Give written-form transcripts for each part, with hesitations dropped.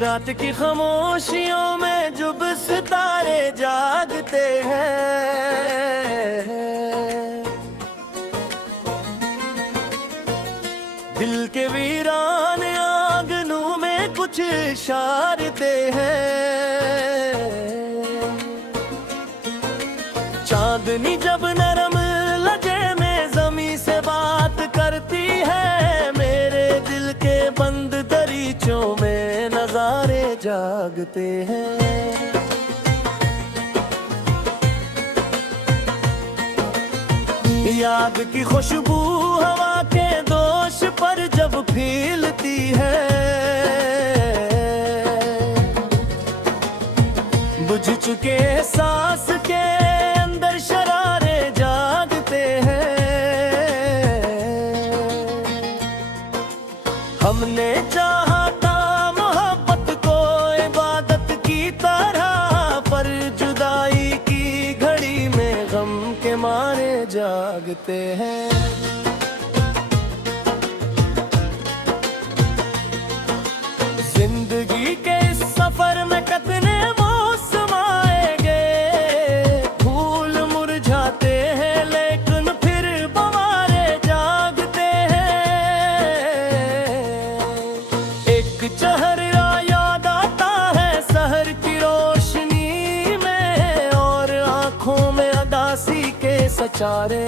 रात की खामोशियों में जब सितारे जागते हैं, दिल के वीरान आंगनों में कुछ इशारते हैं। चांदनी जब नरम लजे में ज़मीं से बात करती है, मेरे दिल के बंद दरीचों में नजारे जागते हैं। याद की खुशबू हवा के दोष पर जब फीलती है, बुझ चुके सांस के अंदर शरारे जागते हैं। हमने चाहा था मोहब्बत को इबादत की तरह, पर जुदाई की घड़ी में गम के मारे जागते हैं। जिंदगी के इस सफर में कितने मौसम आएंगे, फूल मुरझाते हैं लेकिन फिर बहारे जागते हैं। एक चेहरा याद आता है शहर की रोशनी में, और आंखों में अदासी के सचारे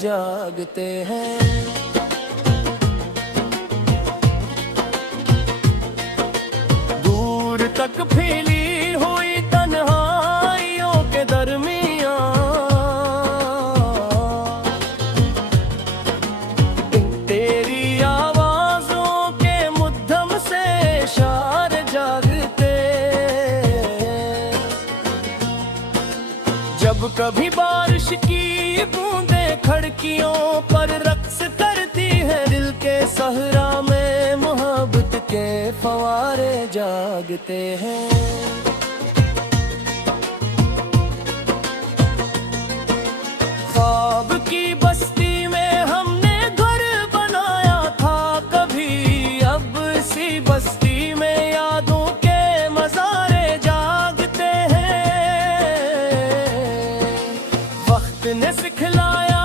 जागते हैं। दूर तक फैली हुई तन्हाइयों के दरमियां, तेरी आवाजों के मुद्दम से इशारे जागते। जब कभी बारिश की बूंदें खिड़कियों पर रक्स करती है, दिल के सहरा में मोहब्बत के फवारे जागते हैं। ख्वाब की बस्ती में हमने घर बनाया था कभी, अब इसी बस्ती में यादों के मज़ारे जागते हैं। वक्त ने सिखलाया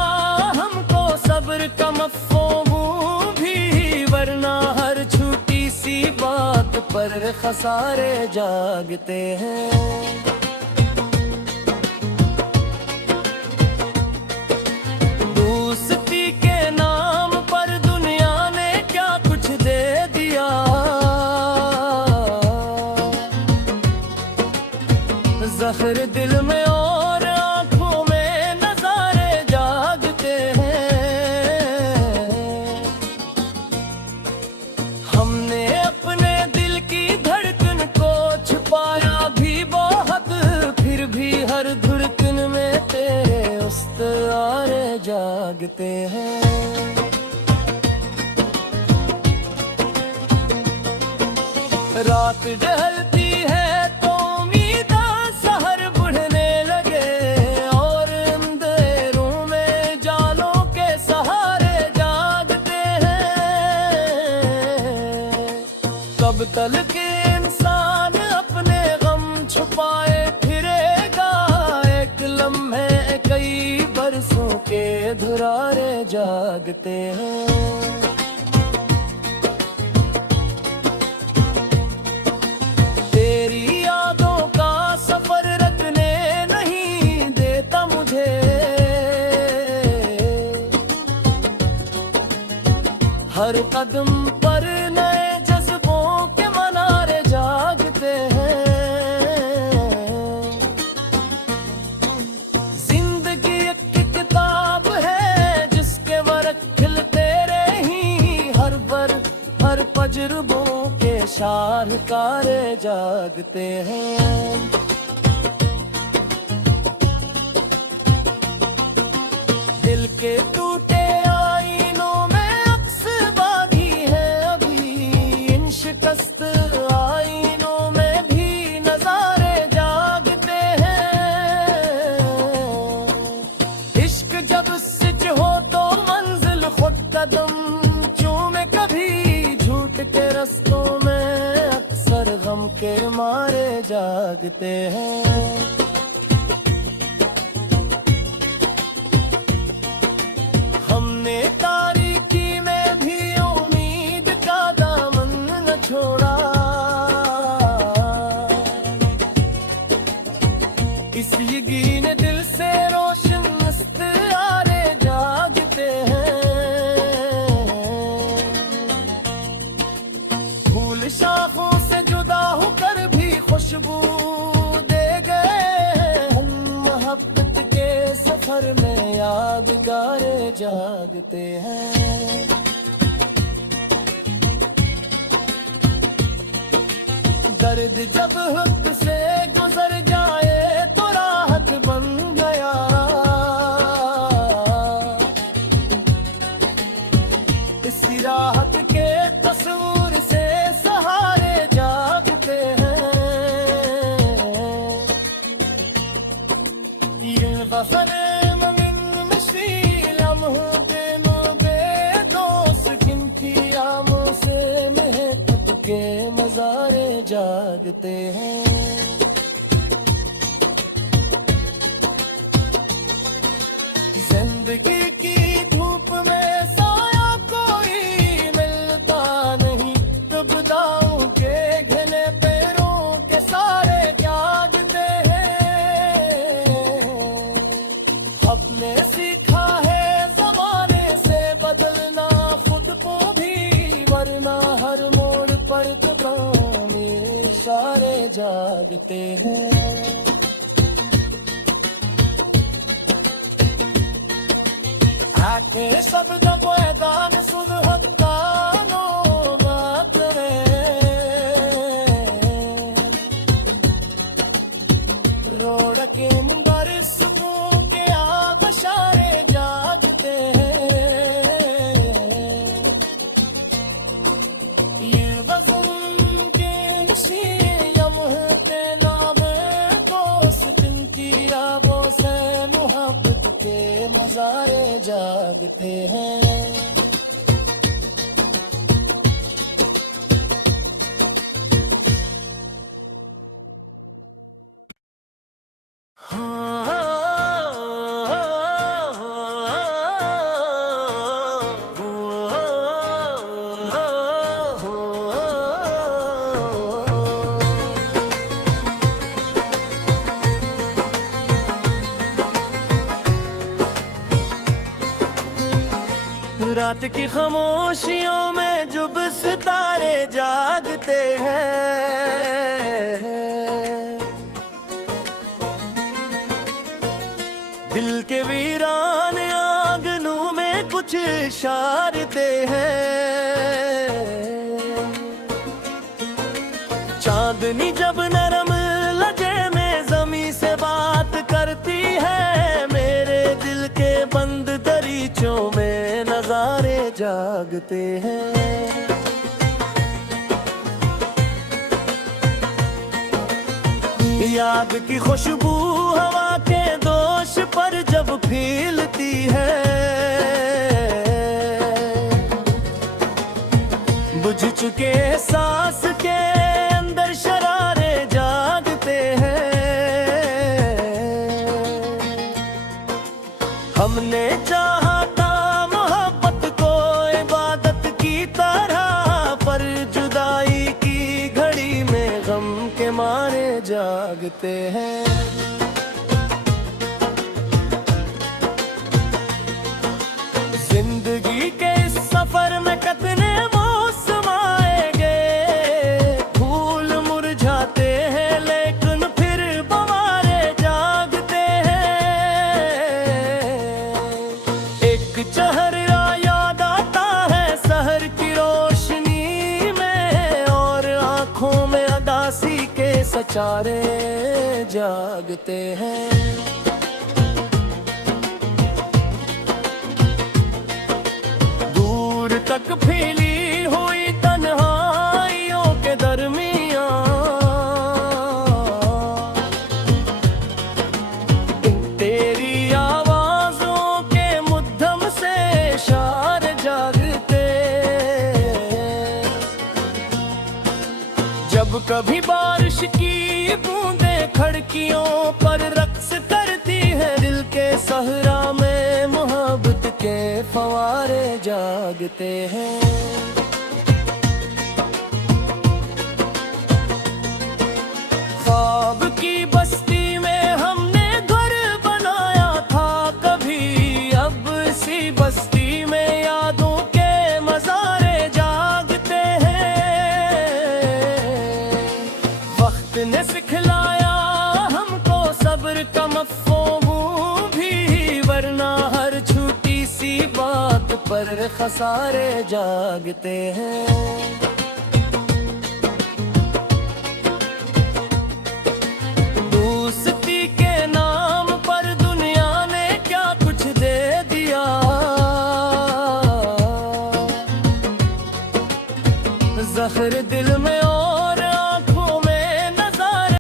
हमको सब्र का मफ़हूम भी, वरना हर छोटी सी बात पर खसारे जागते हैं। दोस्ती के नाम पर दुनिया ने क्या कुछ दे दिया, ज़ख्र दिल में और आंखों में नजारे जागते हैं। हमने अपने दिल की धड़कन को छुपाया भी बहुत, फिर भी हर धड़कन में तेरे उस्तारे जागते हैं। रात ढलती है तो उम्मीदें सहर बढ़ने लगे, और अंधेरों में जालों के सहारे जागते हैं। कब तक इंसान अपने गम छुपाए फिरेगा, एक लम्हे कई बरसों के धुरारे जागते हैं। तेरी यादों का सफर रखने नहीं देता मुझे, हर कदम पर नए जज्बों के मनारे जागते हैं। जिंदगी एक किताब है जिसके वर्क खिलते रही, हर तजुर्बों के शाहकार जागते हैं। दिल के टूटे आईनों में अक्स बागी है अभी, इन शिकस्त आईनों में भी नजारे जागते हैं। इश्क जब सिच हो तो मंजिल खुद कदम चूमे, कभी झूठ के रस्तों में अक्सर जागते हैं। हमने तारीकी में भी उम्मीद का दामन न छोड़ा, इस यकीन दिल से रोशन इस्तिआरे जागते हैं। फूल शाखों से जुदा होकर भी खुशबू दे गए, हम मोहब्बत के सफर में यादगारे जागते हैं। दर्द जब हुक से गुजर जाए तो राहत बन गया, इसी राहत के तस्वीर से सहारे जागते हैं। ये वफर ममिन मिश्री लम्हों के नोबे दोस्त गिनती आमों से महक के मज़ारे जागते हैं। जिंदगी की धूप में साया कोई मिलता नहीं, तब दांव के घने पैरों के सारे जागते हैं। हमने सीखा है ज़माने से बदलना खुद को भी, वरना हर मोड़ पर तो इशारे जागते हैं। आंखें शब्द मैदान सुलहतानो बात रोड के मंबर सुकून के आबशारे जागते हैं। ये वज़न के इसी लम्हे के नाम दोस्त जिनकी यादों से मोहब्बत के मज़ारे जागते हैं। रात की खामोशियों में जब सितारे जागते हैं, दिल के वीरान आंगनों में कुछ इशारते हैं। चांदनी जब नरम लगे में ज़मीं से बात करती है, मेरे दिल के बंद दरीचों में नज़ारे जागते हैं। याद की खुशबू हवा के दोष पर जब फैलती है, बुझ चुके सांस के अंदर शरारे जागते हैं। हमने चाहा था मोहब्बत को इबादत की तरह, पर जुदाई की घड़ी में गम के मारे जागते हैं। जिंदगी के इस सफर में कितने मौसम आएंगे, फूल मुरझाते हैं लेकिन फिर बहारें जागते हैं। एक चेहरा याद आता है शहर की रोशनी में, और आंखों में अदासी के सचारे जागते हैं। दूर तक फैली हुई तन्हाइयों के दरमियां, तेरी आवाजों के मुद्दम से इशारे जागते। जब कभी बारिश की बूंदें नेकियों पर रक्स करती है, दिल के सहरा में मोहब्बत के फवारे जागते हैं। ख्वाब की बस्ती में हमने घर बनाया था कभी, अब सी बस्ती में यादों के मज़ारे जागते हैं। वक्त ने सिखलाया हमको सब्र का मफ़हूम भी, वरना हर छोटी सी बात पर खसारे जागते हैं। दोस्ती के नाम पर दुनिया ने क्या कुछ दे दिया, ज़ख्र दिल में